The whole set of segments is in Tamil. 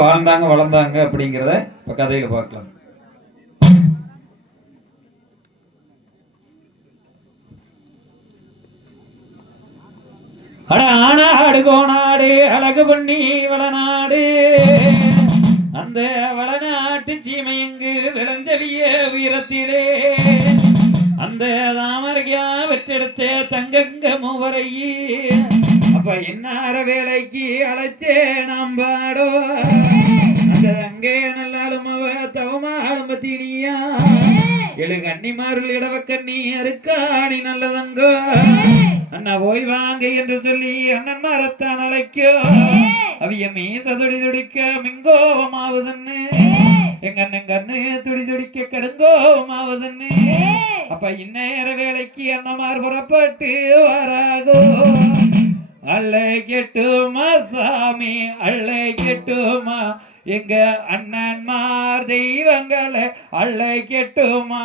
வாழ்ந்தாங்க வளர்ந்தாங்க அப்படிங்கிறத இப்ப கதையில பார்க்கலாம். ஆனாடு கோனாடு அழகு பண்ணி வளநாடு அந்த வளநாட்டு சீமையங்கு விளைஞ்சலிய வீரத்திலே அந்த தாமரையா வெற்றெடுத்த தங்கங்க மூவரையே அப்ப இன்னார வேலைக்கு அழைச்சே நாம் பாடோ அந்த அங்கே நல்லாலும் அவ தவமாலும் பத்தினியா எழு கன்னிமாருள் இடவ கண்ணி அருக்காணி நல்லதங்கோ அண்ணா போய் வாங்க என்று சொல்லி அண்ணன் மரத்தான் அழைக்கோ அவிய மீச துடி துடிக்க மிங்கோவமாவதுன்னு எங்க அண்ணன் கண்ணு துடி துடிக்க கடுங்கோவமாவதுன்னு அப்ப இந்நேர வேலைக்கு அண்ணமார் புறப்பட்டு வராதோ அள்ளை கெட்டுமா சாமி அள்ளை கெட்டுமா எங்க அண்ணன்மார் தெய்வங்களை அள்ளை கெட்டுமா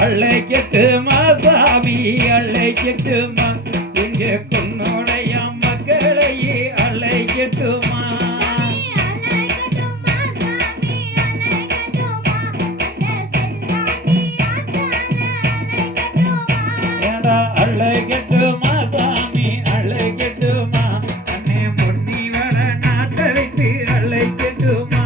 அள்ளை கெட்டுமா சாமி அள்ளை கெட்டுமா எங்க பொண்ணுடைய மக்களையே அள்ளை கெட்டுமா அள்ளை கெட்டுமா சாமி அள்ளை கெட்டுமா அண்ணே பொன்னி வர நாட்டை வைத்து அள்ளை கெட்டுமா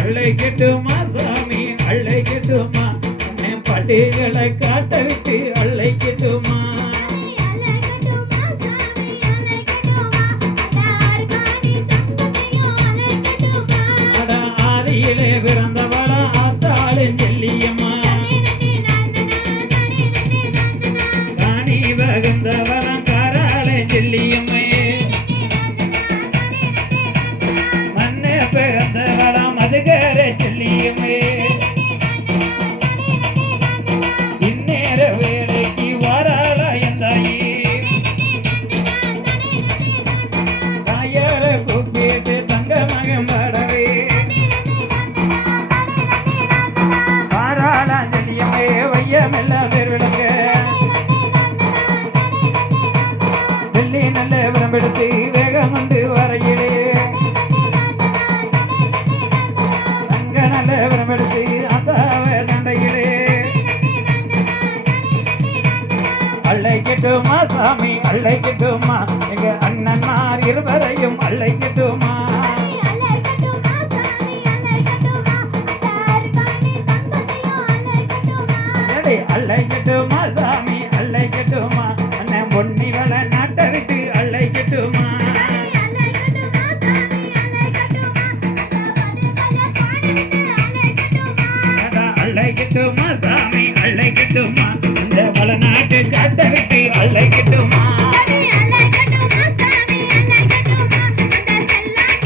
அள்ளை கெட்டுமா சாமி அள்ளை கெட்டுமா அண்ணே பட்டிகளை காட்ட விட்டு அள்ளை கெட்டுமா பிறந்தவளா ஆத்தாளின் செல்லியம்மா காணி வகுந்தவரம் காராளை செல்லியம்மே மண்ணே பிறந்தவளம் மதுகரை செல்லியம்மே இந்நேர வேலைக்கு வாராளா எந்தாயி தாயார கூப்பிட்டு தங்க மகன் பாடவே வையமெல்லாம் விளங்க வெள்ளி நல்ல விளம்பெடுத்து வேகம் வந்து வரையிலே அங்க நல்ல விளம்பெடுத்து அத்தாவ தண்டையிலே அள்ளை கெட்டுமா சாமி அள்ளை கெட்டுமா எங்க அண்ணன்மார் இருவரையும் அள்ளை கெட்டுமா அள்ளை கெட்டுமா சாமி அள்ளை கெட்டுமா அண்ணன் பொன்னி வள நாட்டை விட்டு அள்ளை கெட்டுமா அள்ளை கெட்டுமா சாமி அள்ளை கெட்டுமா இந்த வள நாட்டு காட்டை விட்டு அள்ளை கெட்டுமா அள்ளை கெட்டுமா சாமி அள்ளை கெட்டுமா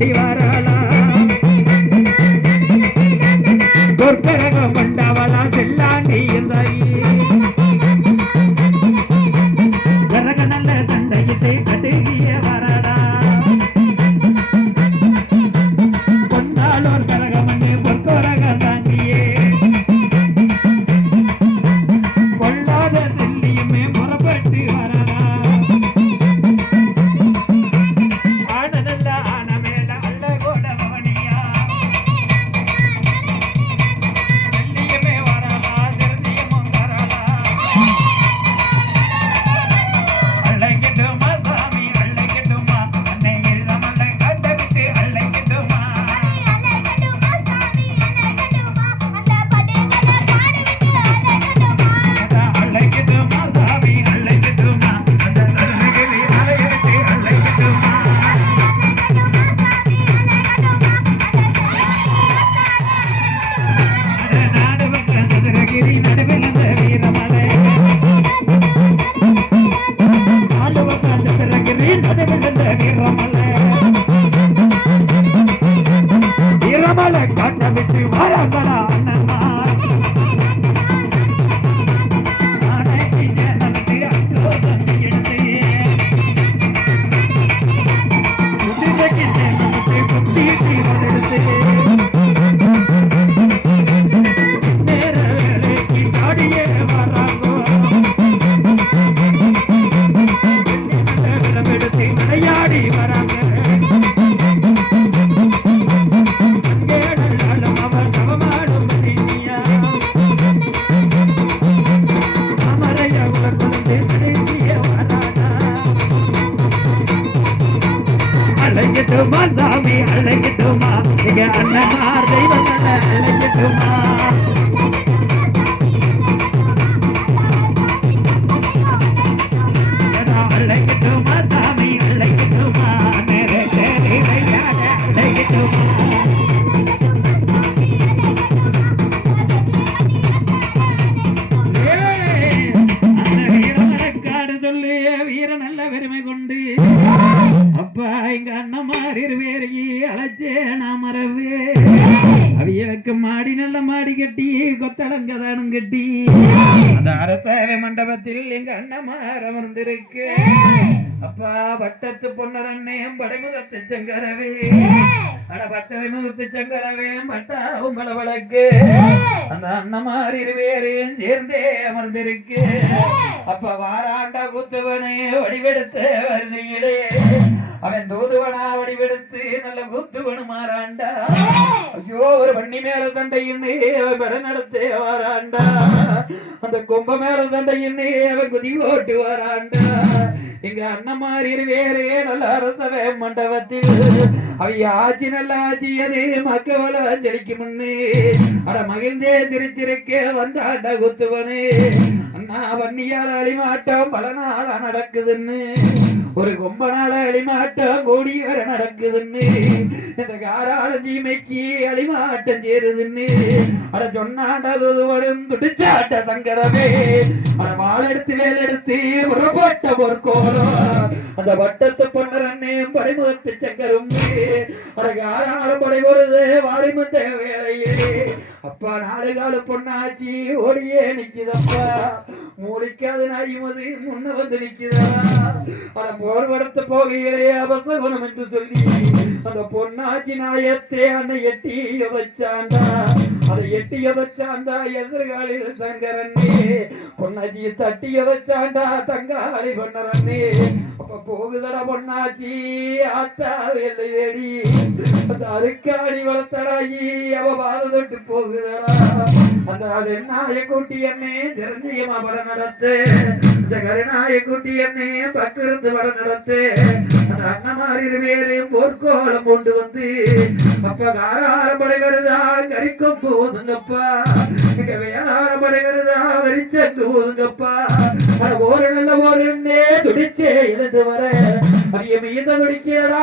ஓடி வரலா பொற்கரகம் கொண்டவளா செல்லாண்டி இருந்தாயி கரக நல்ல சண்டையிட்டு கட்டுகிய வரடா பொன்னாலோர் கரகமண்ணு பொற்கரக தாங்கியே பொல்லாத செல்லியுமே புறப்பட்டு வரடா ஆன நல்ல ஆன மேல அல்ல கோட பவனியா செல்லியுமே வரலா செல்லியமும் வரலா அள்ளைக்கிட்டுமா சாமி அள்ளைக்கிட்டுமா அன்னை இளமல்ல கட்ட விட்டு அள்ளைக்கிட்டுமா அள்ளைக்கிட்டுமா சாமி அள்ளைக்கிட்டுமா அந்த தருணகிரி அலைய விட்டு அள்ளைக்கிட்டுமா நாடு பக்கம் சதுரகிரி நடுவில் அந்த வீரமலை நாடு பக்கம் சதுரகிரி நடுவில் அந்த வீரமலை வீரமலை காட்ட விட்டு வராங்களா அண்ணன்மா நாளைக்கு ஜனத்துக்கு அச்சோதம் எடுத்து குதிரைக்கு ஜனத்துக்கு குத்திட்டு வந்தெடுத்து நேர வேலைக்கு காடியே வராங்கோ விடமெடுத்து விளையாடி வராங்க அங்கே நல்லாலும் அவர் நவமாடும் மதினியா அமரைய உலகுலந்து கடைசிய வரானா அழைக்கட்டுமா சாமி அழைக்கட்டுமா இங்க அண்ணனார் தெய்வங்களை அழைக்கட்டுமா அழைக்கட்டுமா சாமி அழைக்கட்டுமா நேரே தேடி வையாத அழைக்கட்டுமா வீரமலக்காடு சொல்லி வீர நல்ல பெருமை கொண்டு அப்பா எங்க அண்ணமாரி இருவேறி அழைச்சே நான் மறவே அவியலுக்கு மாடி நல்ல மாடி கட்டி கொத்தளங்கதானும் கட்டி அந்த அரசவை மண்டபத்தில் எங்க அண்ணமார் அமர்ந்திருக்கு அப்பா பட்டத்து பொன்னரண்ணே படைமுகத்து சங்கரவே அட பட்டமுகத்து சங்கரவே பட்டா உங்கள வழக்கு அந்த அண்ணமார் இருவேரையும் சேர்ந்தே அமர்ந்திருக்கு அப்ப வாராண்டா குத்துவனே வடிவெடுத்த வருணியிலே அவன் தூதுவனா வடிவெடுத்து நல்ல குத்துவனு மாறாண்டா ஐயோ ஒரு பண்ணி மேல சண்டையின்னு அவன் பட நடத்தே வாராண்டா அந்த கும்ப மேல சண்டையின்னு அவன் குதி ஓட்டு வாராண்டா எங்க அண்ணமாரி வேறே நல்ல அரசவை மண்டபத்தில் அவைய ஆட்சி நல்ல ஆட்சி அது மக்கவள செழிக்கு முன்னே அட மகிழ்ந்தே சிரிச்சிருக்கே வந்தாண்ட குத்துவனே அண்ணா வன்னியால் அழிமாட்டம் பல நாளா நடக்குதுன்னு ஒரு கொம்ப நாள அழிமாட்டம் கோடி வர நடக்குதுன்னு இந்த காராள ஜீமைக்கு அழிமாட்டம் சேருதுன்னு அட சொன்னாண்ட வரும் துடிச்சாட்ட சங்கரமே அட வாழெடுத்து வேலெடுத்து புறப்பட்ட பொற்கோலம் அந்த வட்டத்து பொன்னரண்ணே படைமுகத்து சங்கரும் அட காராள படை வருது வாரிமுட்ட வேலையே அப்பா நாலு காலு பொண்ணாச்சி ஓடியே நிக்குதப்பா மூலிக்காது நாயுமது முன்ன வந்து நிக்குதா அட போர் வடத்து போகையிலே அவசகுணம் என்று சொல்லி அந்த பொன்னாச்சி நாயத்தே அன்னை எட்டி வச்சாண்டா அதை எட்டி வச்சாண்டா எதிர்காலில் சங்கரண்ணே பொன்னாச்சியை தட்டி வச்சாண்டா தங்காளி பொன்னரண்ணே அப்ப போகுதடா பொன்னாச்சி ஆத்தா வெள்ளை வேடி அந்த அருக்காடி வளர்த்தடாயி அவ பாத தொட்டு போகுதடா அந்த அது நாய கூட்டி என்னே தெரிஞ்சியமா பட நடத்து இந்த கருநாய கூட்டி என்னே பக்கிருந்து பட நடத்து அந்த அண்ணமாரி வேறு போர்க்கோளம் கொண்டு வந்து அப்ப காராள படை வருதா கரிக்கும் போதுங்கப்பா இங்க வேளாள படை வருதா வரிச்சத்து போதுங்கப்பா அட ஒரு நல்ல ஒரு துடிச்சே எழுந்து வர அரிய மீத துடிக்கிறா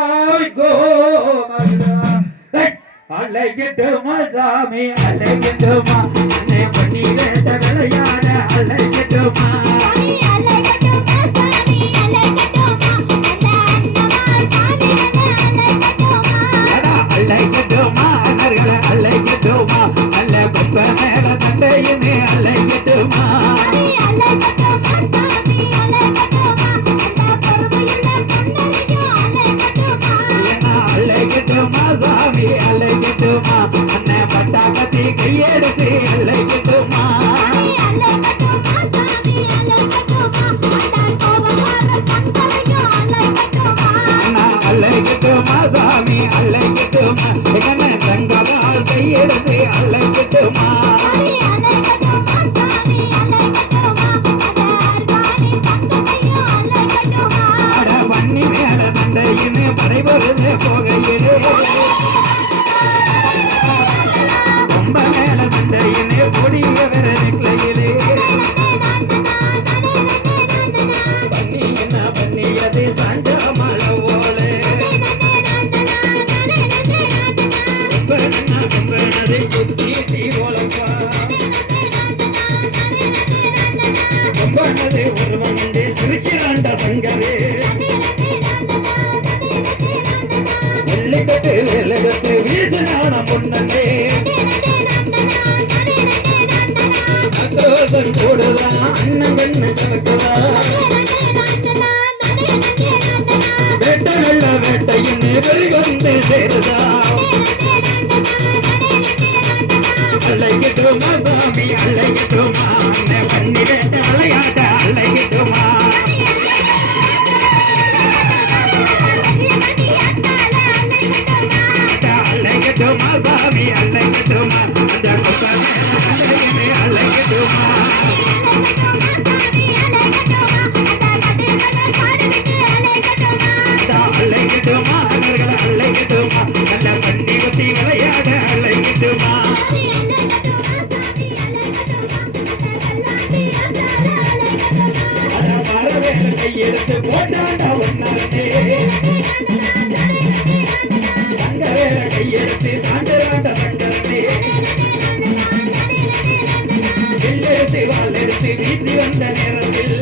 அழைக்கட்டுமா சாமி அழைக்கட்டுமா அன்னை பண்ணி வேண்ட விளையாட அழைக்கட்டுமா சாமி அலைக்கட்டுமா அண்ணன் பட்டாக்கத்தி கையெடுத்து அலைக்கட்டுமா அலைக்கட்டுமா சாமி அலைக்கட்டுமா என்ன தங்களால் கையெடுத்து அலைக்கட்டுமா பண்ணி மேல சண்டையின்னு படைபொருது போகையிலே ரொம்ப மேல சண்டையின்னு பொடிய விரலிலே பண்ணி என்ன பண்ணியது சாஞ்ச மழை போலே கும்பனதை குத்தி தீ போலப்பா கும்பனதை ஒருவன் சிரிக்கிறாண்ட தங்கவே வெள்ளிக்கட்டு வெள்ளகத்து வீசினான பொன்னே அக்கோசன் கூடுதான் அண்ணன் கண்ணு கலக்குதா வேட்டை நல்ல வேட்டையின் வெளிவந்து சேருதா அலைக்கட்டுமா சாமி அலைக்கட்டுமா அண்ணன் பண்ணி வேட்ட அலையாட்ட அலைக்கட்டுமா அலைக்கட்டுமா சாமி அலைக்கட்டுமா அந்த குப்பனை அலைக்கட்டுமா அலைக்கட்டுமா அலைக்கட்டுமா நல்ல பண்ணி குத்தி விளையாட அலைக்கட்டுமா வரவேல கையெடுத்து போட்டாண்டா ஒன்னாரே தங்கவேல கையெடுத்து தாண்டராண்ட தங்கரே வில்லெடுத்து வாழெடுத்து வீசி வந்த நேரத்தில்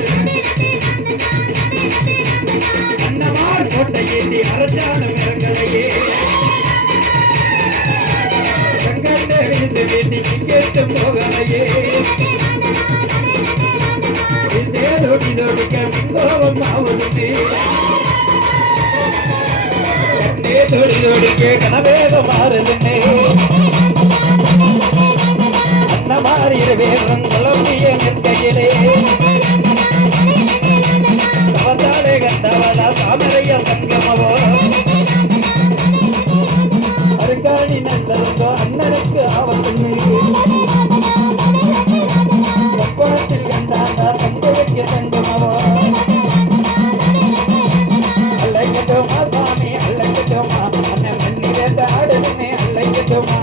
அன்னமார் கோட்டை ஏந்தி அரசான மிரங்களையே தங்கத்தை விழுந்து வேண்டி கேட்டு போகலையே தொடிக்க கோபம் ஆவதுமே தொடிக்க கனவேக மாறுதுன்னே அண்ண மாறிய வேகம் குழம்பிய நிற்கையிலே அவதாலே கண்டவளா தாமரைய சங்கமவோ அருக்காணி நல்லதோ அண்ணனுக்கு ஆபத்து ஒப்பனத்தில் கண்டாண்டா தங்களுக்கு சங்கமவோ அலைக்கட்டுமா சாமி அலைக்கட்டுமா அண்ணன் மண்ணி வேண்ட ஆடுதுன்னே அலைக்கட்டுமா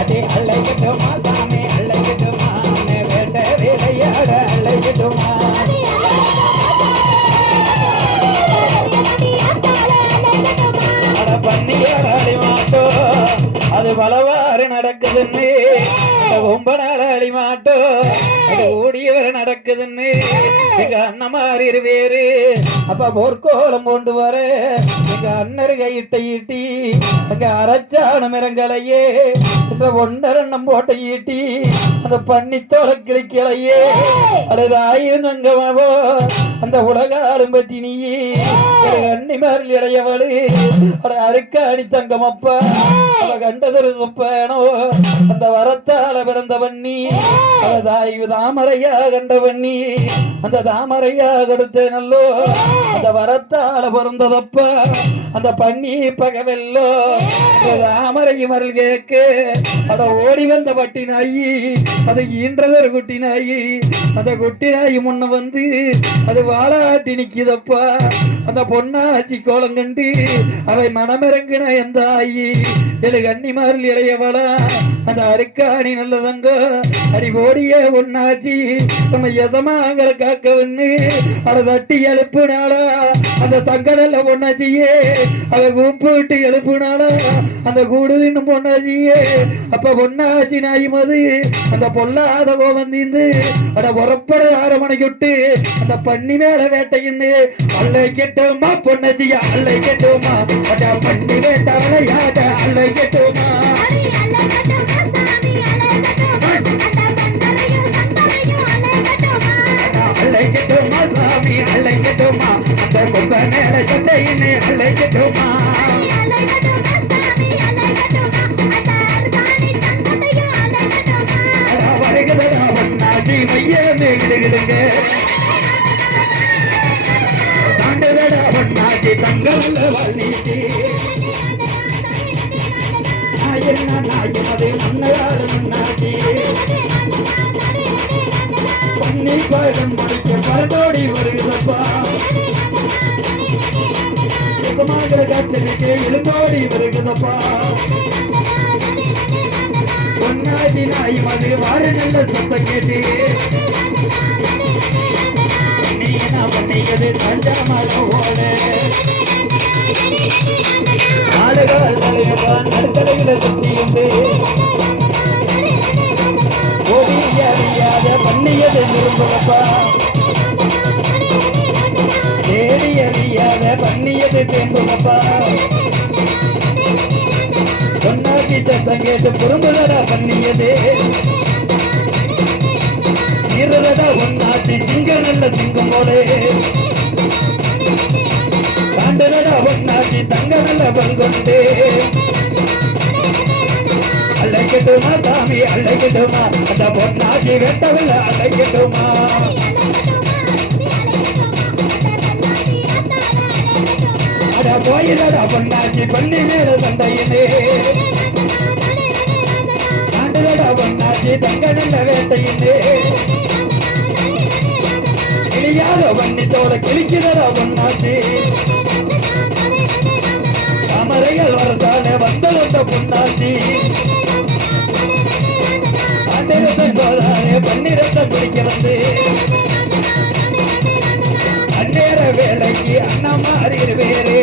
அதே அலைக்கட்டுமா சாமி அலைக்கட்டுமா அண்ணன் வேண்ட வேலையாட அலைக்கட்டுமா பண்ணியாடி மாட்டோ அது பலவாறு நடக்குதுன்னு ரொம்ப நாளாடி மாட்டோ அது ஓடியவர் நடக்குதுன்னு எங்க அண்ணன் மாதிரி இருவேரு அப்ப போர்க்கோளம் கொண்டு வர எங்க அண்ணர் கையிட்ட ஈட்டி எங்க அரைச்சான மிரங்களையே இந்த ஒன்னரெண்ணம் போட்ட ஈட்டி அந்த பண்ணித்தோட கிளிக்கலையே அது ஆயிருந்தங்கமாவோ அந்த உலக ஆளும்பத்தி நீயே அண்ணி மாதிரி இடையவளு அருக்காடி தங்கமப்பா அவ கண்டதொரு சொப்பனோ அந்த வரத்தால பிறந்த பண்ணி தாமரையா கண்ட பண்ணி அந்த தாமரையா கொடுத்த நல்லோ அந்த வரத்தால பிறந்ததப்பா அந்த பண்ணி பகவெல்லோ தாமரை மரல் கேட்க அத ஓடி வந்த பட்டி நாயி அது ஈன்றதொரு குட்டி நாயி அந்த குட்டி நாயி முன்ன வந்து அது வாழாட்டி நிக்குதப்பா அந்த பொன்னாச்சி கோலம் கண்டு அவை மனமிறங்கின எந்த ஆயி எழு கன்னிமாரில் இளையவளா அந்த அருக்காணி நல்லதங்க அடி ஓடிய பொன்னாச்சி நம்ம எசமாங்களை காக்க ஒண்ணு அதை தட்டி எழுப்புனாளா அந்த தங்கடல்ல பொன்னாச்சியே அதை கூப்பிட்டு எழுப்புனாளா அந்த கூடு இன்னும் பொன்னாச்சியே அப்ப பொன்னாச்சி நாய் மது அந்த பொல்லாத கோவந்தீந்து அட உரப்பட 6 மணிக்கு விட்டு அந்த பண்ணி மேல வேட்டையின்னு அல்லை கெட்டோமா பொன்னாச்சியா அல்லை கெட்டோமா அட பண்ணி வேட்டாள யாட அல்லை கெட்டோமா அல்லை கெட்டோமா சாமி அழைக்கட்டுமா அந்த கொம்ப மேல சட்டையினை அழைக்கட்டுமா வருகிறதா பொன்னாச்சி மையமே கிடுகிடுங்க தாண்டதடா பொன்னாச்சி தங்கல்ல வாழ்நீச்சி நாயனா நாயனதே மன்னராடு மன்னாச்சி பண்ணி பாடம் முடிக்க பரதோடி வருகிறப்பா சுகமாக காத்திருக்கே எலும்போடி வருகிறப்பா பொன்னாச்சி நாய் மது வாரு நல்ல சத்தம் கேட்டு நீ என்ன பண்ணியது தஞ்சாமரம் ஓட ஆடுகால் தலையவான் நடுத்தலையில சுத்தியுண்டு ஓடி அறியாத பண்ணியது நிரும்பலப்பா தேடி அறியாத பண்ணியது தேம்புலப்பா பொன்னாச்சி சத்தம் கேட்டு பொறும்புதடா பண்ணியது இருதடா பொன்னாச்சி திங்க நல்ல திங்கும் போலே தாண்டனடா பொன்னாச்சி தங்க நல்ல பங்கொண்டு அழைக்கட்டுமா சாமி அழைக்கட்டுமா அந்த பொன்னாச்சி வெட்டவில்ல அழைக்கட்டுமா அட போயிடடா பொன்னாச்சி பண்ணி மேல சண்டையினே தாண்டனடா பொன்னாச்சி தங்க நல்ல வேட்டையினே கிளியாத வண்ணித்தோட கிழிக்கிறதா பொன்னாச்சி தாமரைகள் வரதானே வந்த பொன்னாச்சி ஆண்டிரத்தை போதானே பன்னிரத்தை பிடிக்கிறது அந்நேர வேலைக்கு அண்ணா மாறி வேறு